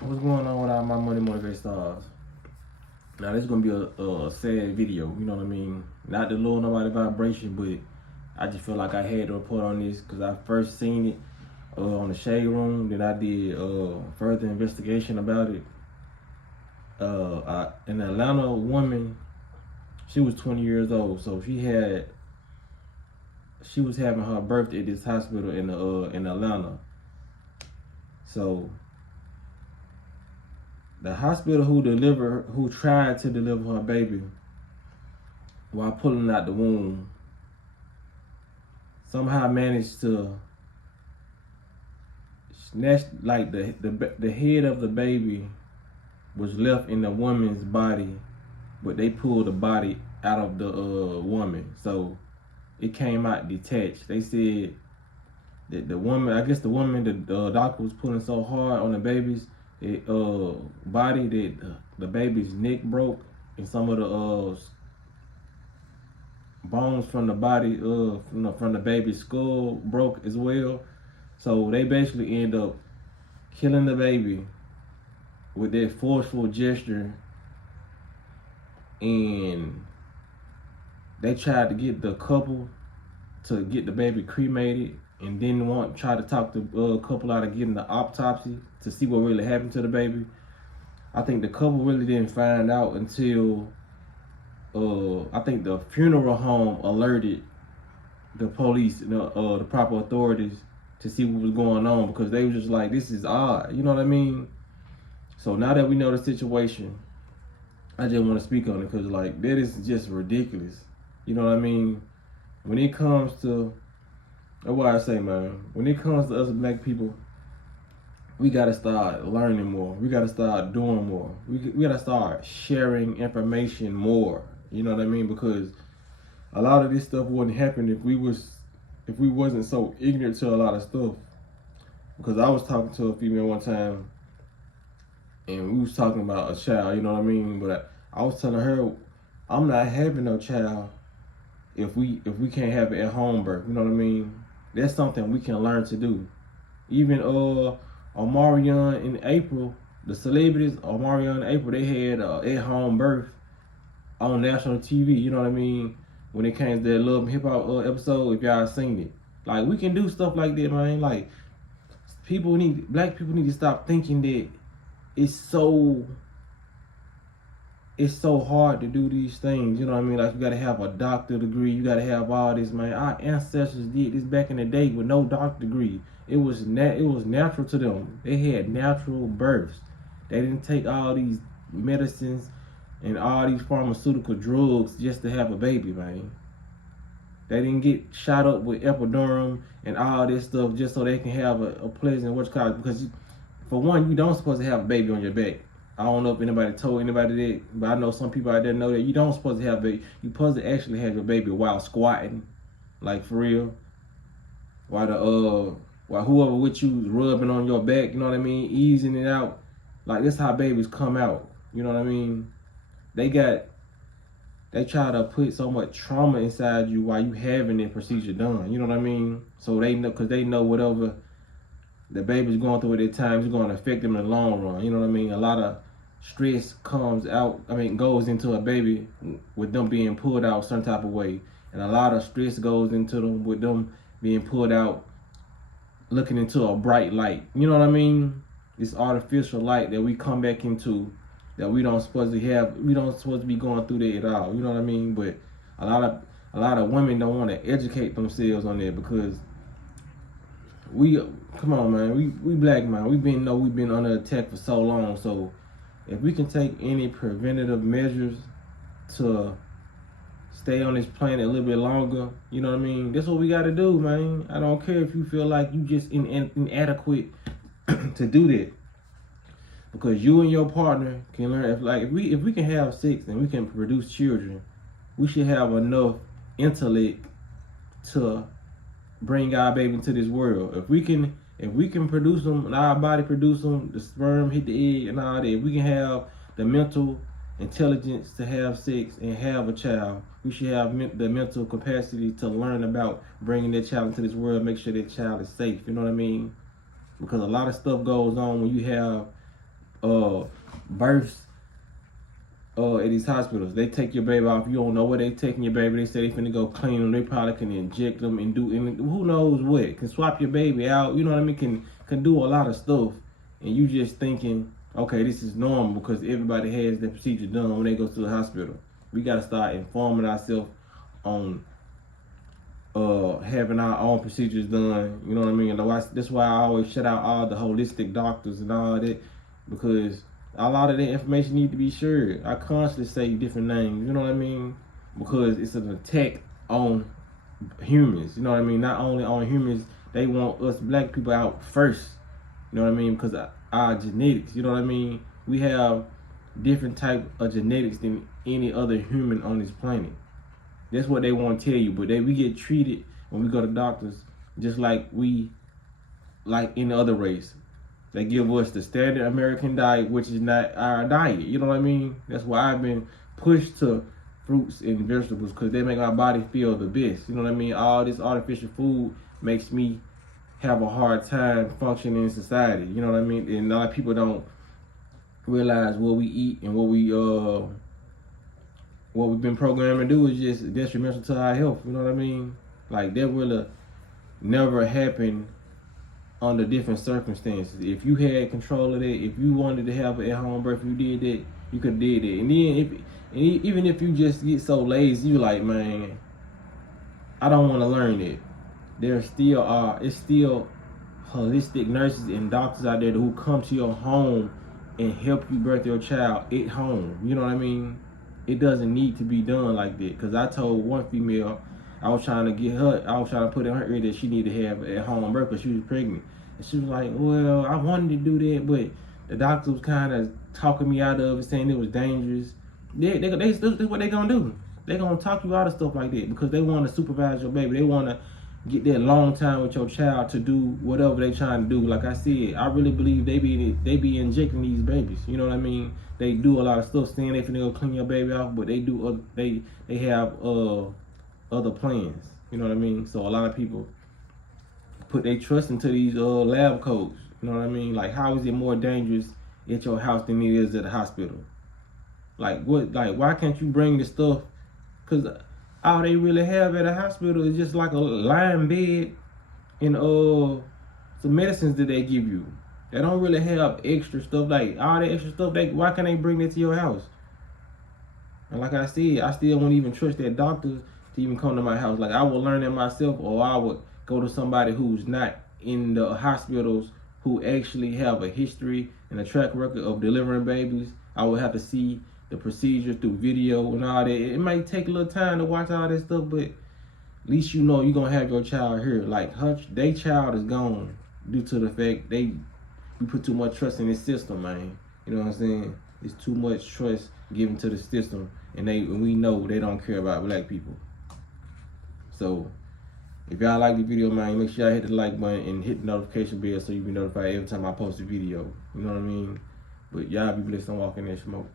What's going on with all my money motivated stars? Now this is gonna be a sad video, you know what I mean? Not to lower nobody vibration, but I just feel like I had to report on this because I first seen it on the Shade Room. Then I did further investigation about it. An Atlanta woman, she was 20 years old, so she was having her birthday at this hospital in Atlanta. So the hospital who tried to deliver her baby while pulling out the womb somehow managed to snatch, like, the head of the baby was left in the woman's body, but they pulled the body out of the woman, so it came out detached. They said that the woman, the doctor was pulling so hard on the baby's body that the baby's neck broke and some of the bones from the body from the baby's skull broke as well. So they basically end up killing the baby with that forceful gesture, and they tried to get the couple to get the baby cremated, and then try to talk the couple out of getting the autopsy to see what really happened to the baby. I think the couple really didn't find out until I think the funeral home alerted the police, the proper authorities, to see what was going on, because they were just like, this is odd, you know what I mean? So now that we know the situation, I just want to speak on it because, like, that is just ridiculous. You know what I mean? When it comes to, that's why I say, man, when it comes to us black people, we got to start learning more. We got to start doing more. We got to start sharing information more. You know what I mean? Because a lot of this stuff wouldn't happen if we wasn't so ignorant to a lot of stuff. Because I was talking to a female one time, and we was talking about a child, you know what I mean? But I was telling her, I'm not having no child if we can't have it at home birth, you know what I mean? That's something we can learn to do. Even Omarion in April, the celebrities, Omarion in April, they had at home birth on national TV, you know what I mean? When it came to that Love Hip Hop episode, if y'all seen it. Like, we can do stuff like that, man. Like, black people need to stop thinking that it's so hard to do these things, you know what I mean? Like, you gotta have a doctor degree, you gotta have all this, man. Our ancestors did this back in the day with no doctor degree. It was natural to them. They had natural births. They didn't take all these medicines and all these pharmaceutical drugs just to have a baby, man. They didn't get shot up with epidural and all this stuff just so they can have a pleasant because for one, you don't supposed to have a baby on your back. I don't know if anybody told anybody that, but I know some people out there know that you don't supposed to have a baby. You're supposed to actually have your baby while squatting, like, for real. While whoever with you is rubbing on your back, you know what I mean, easing it out. Like, that's how babies come out. You know what I mean? They try to put so much trauma inside you while you having the procedure done. You know what I mean? So they know, because they know whatever the baby's going through at that time is going to affect them in the long run. You know what I mean? A lot of stress goes into a baby with them being pulled out some type of way. And a lot of stress goes into them with them being pulled out looking into a bright light. You know what I mean? This artificial light that we come back into that we don't supposed to have. We don't supposed to be going through that at all. You know what I mean? But a lot of women don't want to educate themselves on that because come on, man, we black, man. We've been under attack for so long. So if we can take any preventative measures to stay on this planet a little bit longer, you know what I mean? That's what we got to do, man. I don't care if you feel like you just inadequate to do that, because you and your partner can learn. If we can have sex and we can produce children, we should have enough intellect to bring our baby into this world. If we can produce them, and our body produce them, the sperm hit the egg and all that, if we can have the mental intelligence to have sex and have a child, we should have the mental capacity to learn about bringing that child into this world, make sure that child is safe, you know what I mean? Because a lot of stuff goes on when you have births at these hospitals. They take your baby off. You don't know where they taking your baby. They say they finna go clean them. They probably can inject them and do who knows what. Can swap your baby out. You know what I mean? Can do a lot of stuff. And you just thinking, okay, this is normal because everybody has their procedure done when they go to the hospital. We gotta start informing ourselves on having our own procedures done. You know what I mean? That's why I always shout out all the holistic doctors and all that, because a lot of that information need to be shared. I constantly say different names, you know what I mean? Because it's an attack on humans, you know what I mean? Not only on humans, they want us black people out first, you know what I mean? Because our genetics, you know what I mean? We have different type of genetics than any other human on this planet. That's what they want to tell you, but we get treated when we go to doctors just like any other race. They give us the standard American diet, which is not our diet. You know what I mean? That's why I've been pushed to fruits and vegetables, because they make my body feel the best. You know what I mean? All this artificial food makes me have a hard time functioning in society. You know what I mean? And a lot of people don't realize what we eat and what we've been programmed to do is just detrimental to our health. You know what I mean? Like, that will never happen under different circumstances. If you had control of that, if you wanted to have an at-home birth, you did that, you could have did it. And then even if you just get so lazy, you like, man, I don't want to learn it. It's still holistic nurses and doctors out there who come to your home and help you birth your child at home. You know what I mean? It doesn't need to be done like that. Because I told one female, I was trying to put in her ear that she needed to have a home birth because she was pregnant. And she was like, well, I wanted to do that, but the doctor was kind of talking me out of it, saying it was dangerous. That's what they're going to do. They're going to talk you out of stuff like that because they want to supervise your baby. They want to get that long time with your child to do whatever they trying to do. Like I said, I really believe they be injecting these babies. You know what I mean? They do a lot of stuff saying they finna go clean your baby off, but they have other plans. You know what I mean? So a lot of people put their trust into these lab coats. You know what I mean? Like, how is it more dangerous at your house than it is at the hospital? Like, what? Like, why can't you bring the stuff? Because all they really have at a hospital is just like a lying bed and some medicines that they give you. They don't really have extra stuff. Like, all that extra stuff, why can't they bring it to your house? And like I said, I still won't even trust that doctor to even come to my house. Like, I would learn it myself, or I would go to somebody who's not in the hospitals, who actually have a history and a track record of delivering babies. I would have to see the procedure through video and all that. It might take a little time to watch all that stuff, but at least you know you're gonna have your child here. Like, their child is gone due to the fact we put too much trust in this system, man. You know what I'm saying? It's too much trust given to the system, and we know they don't care about black people. So if y'all like the video, man, make sure y'all hit the like button and hit the notification bell so you be notified every time I post a video. You know what I mean? But y'all be blessed on walking that smoke.